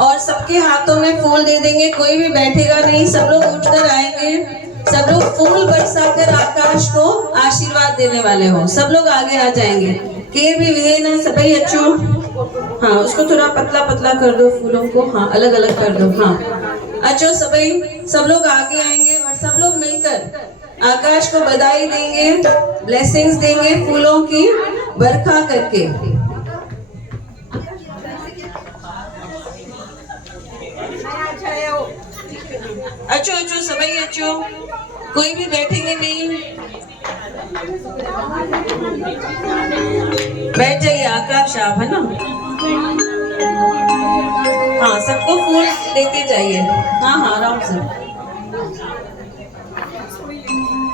और सबके हाथों में फूल दे देंगे, कोई भी बैठेगा नहीं, सब लोग उठकर आएंगे, सब लोग फूल बरसाकर आकाश को आशीर्वाद देने वाले हो। सब लोग आगे आ जाएंगे। केर भी विधे ना सबई अच्छो, हाँ उसको थोड़ा पतला पतला कर दो, फूलों को हाँ अलग अलग कर दो। हाँ अच्छो सबई, सब लोग आगे आएंगे और सब लोग मिलकर आकाश को बधाई देंगे, ब्लेसिंग्स देंगे फूलों की बरखा करके। अच्छो अच्छो सबई अच्छो, कोई भी बैठेंगे नहीं, बैठ जाइए। आकाश आप है ना, हाँ सबको फूल देते जाइए। हाँ हाँ आराम से।